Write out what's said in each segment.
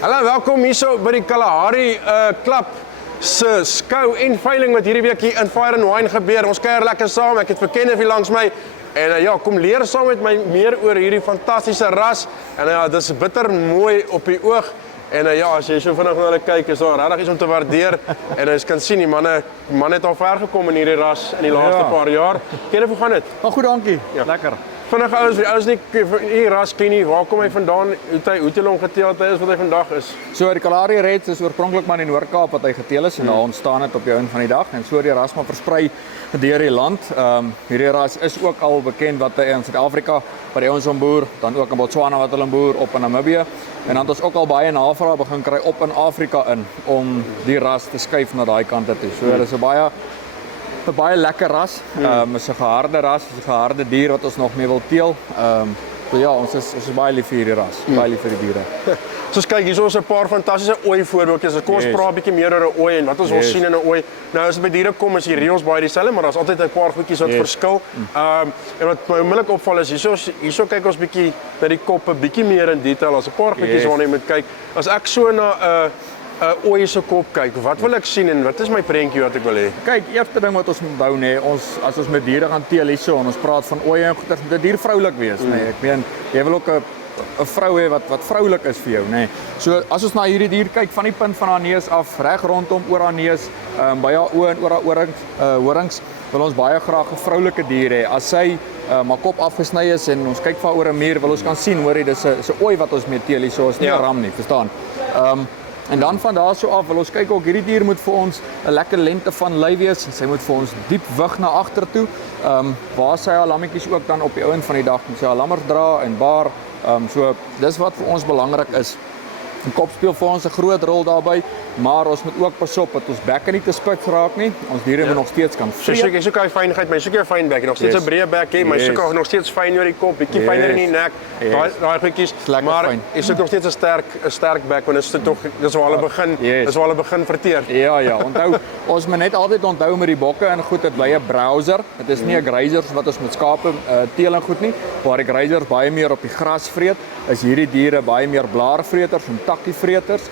Hallo, welkom hierso by die Kalahari Klub se skou en veiling wat hierdie week hier in Fire and Wine gebeur. Ons kuier lekker saam. Ek het vir Kenneth hier langs my. En ja, kom leer saam met my meer oor hierdie fantastiese ras. En ja, dis bitter mooi op die oog. En ja, as jy so vinnig na hulle kyk, is daar regtig iets om te waardeer. En jy kan sien die manne het al ver gekom in hierdie ras in die laaste paar jaar. Kenneth, hoe gaan dit? Goed, dankie. Ja. Lekker. Vinnig ouens nie hier ras ken nie. Waar kom hy vandaan? Hoe het hy hom geteel dat hy is wat hy vandag is? So die Kalahari Reds is oorspronklik maar in die Noord-Kaap wat hy geteel is en daar ontstaan het op die einde van die dag en so die ras maar versprei deur die land. Hierdie ras is ook al bekend wat hy in Suid-Afrika by die ouens boer, dan ook in Botswana wat hulle boer, op in Namibië. En dan het ons ook al baie navrae begin kry op in Afrika om die ras te skuif na daai kante toe. So dis 'n baie lekker ras. Is 'n geharde ras, is 'n geharde dier wat ons nog mee wil teel. So ja, ons is baie lief vir hierdie ras, baie lief vir die diere. So kyk, hier is 'n paar fantastiese ooi voorbeeldjies. Kom ons praat 'n bietjie meer oor 'n ooi en wat ons wil sien in 'n ooi. Nou as dit by diere kom, is die reëls baie dieselfde, maar daar's altyd 'n paar goedjies wat verskil. En wat my onmiddellik opval is hierso kyk ons bietjie na die kop 'n bietjie meer in detail. Daar's 'n paar goedjies waarna jy moet kyk. As ek so na 'n ooi se kop kyk, wat wil ek sien en wat is my prentjie wat ek wil hê? Kyk, eerste ding wat ons moet onthou nê, as ons met diere gaan teel hierso en ons praat van ooe en goeters, moet 'n dier vroulik wees nê. Ek meen, jy wil ook 'n vrou hê wat vroulik is vir jou nê. So as ons na hierdie dier kyk van die punt van haar neus af, reg rondom oor haar neus, by haar oë en oor haar horings, wil ons baie graag 'n vroulike dier hê. As sy maar kop afgesny is en ons kyk vir oor 'n muur, wil ons kan sien hoor jy dis 'n ooi wat ons mee teel hierso, is nie 'n ram nie, verstaan? En dan van daar so af wil ons kyk ook hierdie dier moet vir ons 'n lekker lengte van lyf wees. Sy moet vir ons diep wig na agter toe. Waar sy haar lammetjies ook dan op die ouend van die dag moet sy haar lammers dra en baar. So dis wat vir ons belangrik is. Die kop speel vir ons 'n groot rol daarbey, maar ons moet ook pas op dat ons bekke nie te spits raak nie. Ons diere moet nog steeds kan vreet. So jy soek hy fynheid, my soek jy 'n fyn bek, nog steeds 'n breë bek hê, my soek nog steeds fyn oor die kop, bietjie fyner in die nek. Daai goedjies, maar jy soek nog steeds 'n sterk bek want dit is tog dis waar hulle begin, dis waar hulle begin verteer. Ja, onthou ons moet net altyd onthou met die bokke en goed, dit bly 'n browser. Dit is nie 'n grazer wat ons met skape teel en goed nie, waar die grazers baie meer op die gras vreet, is hierdie diere baie meer blaarvreters en takkievreters.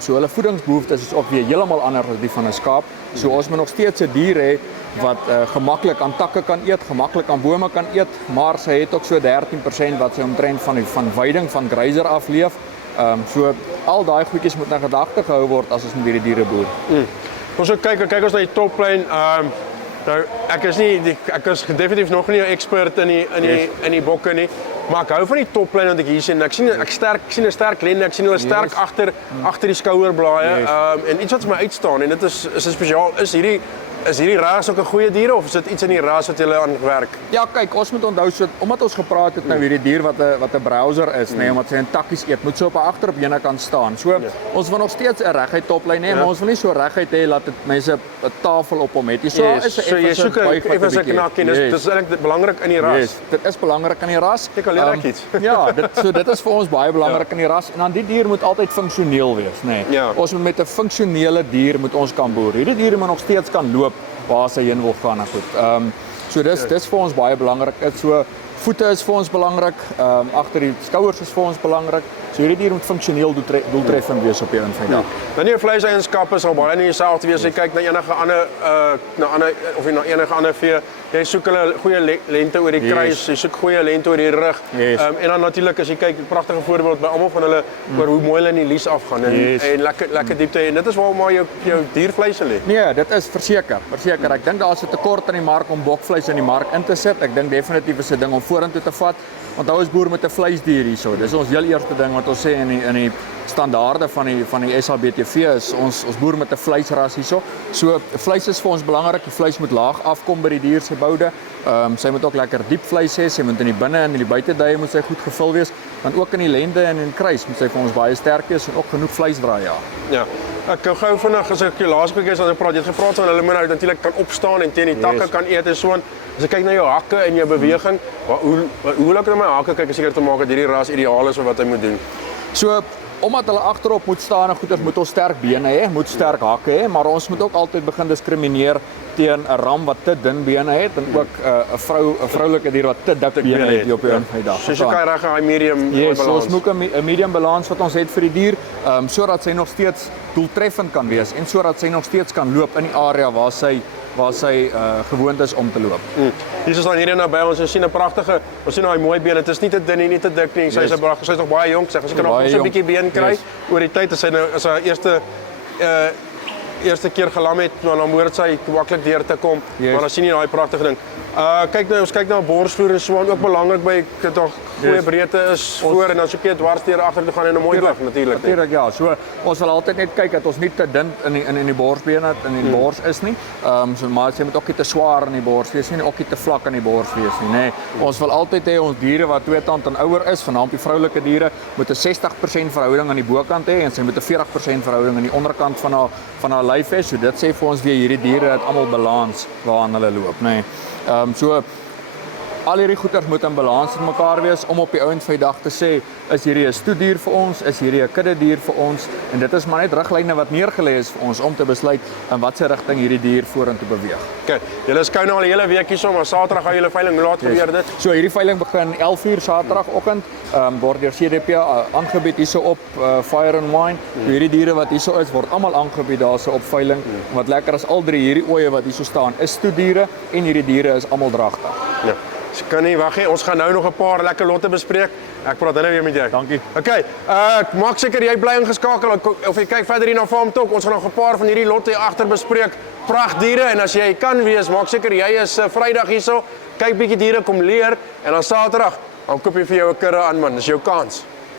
So hulle voedingsbehoeftes is ook weer heeltemal anders as die van 'n skaap. So ons moet nog steeds 'n dier hê wat gemaklik aan takke kan eet, gemaklik aan bome kan eet, maar sy het ook so 13% wat sy omtrent van weiding van grazer afleef. So al daai goedjies moet in gedagte gehou word as ons met hierdie diere boer. Ons kyk ons na die toplyn. Nou ek is definitief nog nie 'n ekspert in die bokke nie, maar ek hou van die toplyn wat ek hier sien. Ek sien 'n sterk lende, ek sien hulle sterk agter die skouerblaaie. En iets wat my uitstaan en dit is spesiaal is hierdie ras ook 'n goeie dier of is dit iets in die ras wat julle aan werk? Ja, kyk, ons moet onthou so omdat ons gepraat het nou hierdie dier wat 'n browser is, nê, omdat sy in takkies eet, moet so op 'n agteropbene kan staan. So ons wil nog steeds 'n reguit toplyn hê, maar ons wil nie so reguit hê dat dit mense 'n tafel op hom het. So jy soek effe 'n knak en dis eintlik belangrik in die ras. Dit is belangrik in die ras. Ek al leer ek iets. Ja, dit is vir ons baie belangrik in die ras en dan die dier moet altyd funksioneel wees, nê. Ons moet met 'n funksionele dier moet ons kan boer. Hierdie diere moet nog steeds kan loop waar sy heen wil gaan en goed. So dis vir ons baie belangrik. So voete is vir ons belangrik, agter die skouers is vir ons belangrik. So hierdie dier moet funksioneel doeltreffend wees op die einde van die dag. Dan nie vleiseienskappe sal baie nie dieselfde wees as jy kyk na enige ander of na enige ander vee. Jy soek hulle goeie lengte oor die kruis, jy soek goeie lengte oor die rug. En dan natuurlik as jy kyk, 'n pragtige voorbeeld by almal van hulle oor hoe mooi hulle in die lies afgaan en lekker diepte en dit is waar maar jou diervleis lê. Nee, dit is verseker. Ek dink daar's 'n tekort in die mark om bokvleis in die mark in te sit. Ek dink definitief is 'n ding om vorentoe te vat. Onthou ons boer met 'n vleisdier hierso. Dis ons heel eerste ding wat ons sê in die standaarde van die SABTV is ons boer met 'n vleisras hierso. So vleis is vir ons belangrik. Die vleis moet laag afkom by die dier se boude. Sy moet ook lekker diep vleis hê. Sy moet in die binne en in die buiteduie moet sy goed gevul wees. Dan ook in die lende en in die kruis moet sy vir ons baie sterk wees en ook genoeg vleis dra, ja. Ek gou vinnig as ek jou laaste bietjie as ek praat, jy het gepraat van hulle moet nou natuurlik kan opstaan en teen die takke kan eet en so aan. As ek kyk na jou hakke en jou beweging, hoe wil ek na my hakke kyk om seker te maak dat hierdie ras ideaal is vir wat hy moet doen? So omdat hulle agterop moet staan en goeders moet ons sterk bene hê, moet sterk hakke hê, maar ons moet ook altyd begin diskrimineer teen 'n ram wat te dun bene het en ook 'n vroulike dier wat te dik bene het op die einde van die dag. So jy reg daai medium Yes, balans. ons moet 'n medium balans wat ons het vir die dier, sodat sy nog steeds doeltreffend kan wees en sodat sy nog steeds kan loop in die area waar sy gewoond is om te loop. Hier is dan hierdie nou by ons, ons sien 'n pragtige, ons sien daai mooi been. Dit is nie te dun nie, nie te dik nie. Sy's nog baie jonk, sy kan nog so 'n bietjie been kry oor die tyd as sy nou as haar eerste keer gelam het, maar dan moet sy maklik deur te kom. Maar dan sien jy daai pragtige ding. Kyk nou, ons kyk na borsvloer en so aan, ook belangrik by dit tog goeie breedte is voor en dan so 'n keer dwars deur agter toe gaan en 'n mooi lig natuurlik. Natuurlik ja, so ons wil altyd net kyk dat ons nie te dun in die borsbene in die bors is nie. So maar jy moet ook nie te swaar in die bors wees nie en ook nie te vlak in die bors wees nie, nê. Ons wil altyd hê ons diere wat 2 tand en ouer is, vanaand die vroulike diere moet 'n 60% verhouding aan die bokant hê en sy moet 'n 40% verhouding aan die onderkant van haar lyf hê. So dit sê vir ons weer hierdie diere het almal balans waaraan hulle loop, nê. So al hierdie goeders moet in balans met mekaar wees om op die ouend van die dag te sê, is hierdie 'n stoetdier vir ons, is hierdie 'n kuddedier vir ons en dit is maar net riglyne wat neergelê is vir ons om te besluit in watter rigting hierdie dier vorentoe beweeg. Okay, julle skou nou al 'n hele week hierso, maar Saterdag gaan julle veiling, hoe laat gebeur dit? So hierdie veiling begin 11:00 Saterdagoggend, word deur CDP aangebied hierso op Fire and Wine. Hierdie diere wat hierso is word almal aangebied daarso op veiling. Wat lekker is al drie hierdie ooe wat hierso staan is stoetdiere en hierdie diere is almal dragtig. Ja. Ek kan nie wag nie. Ons gaan nou nog 'n paar lekker lotte bespreek. Ek praat nou weer met jou. Dankie. Okay, maak seker jy bly ingeskakel of jy kyk verder hier na Farm Talk. Ons gaan nog 'n paar van hierdie lotte hier agter bespreek. Pragtdiere en as jy kan wees, maak seker jy is Vrydag hierso. Kyk bietjie diere, kom leer en dan Saterdag, dan koop jy vir jou 'n kudde aan man. Dis jou kans.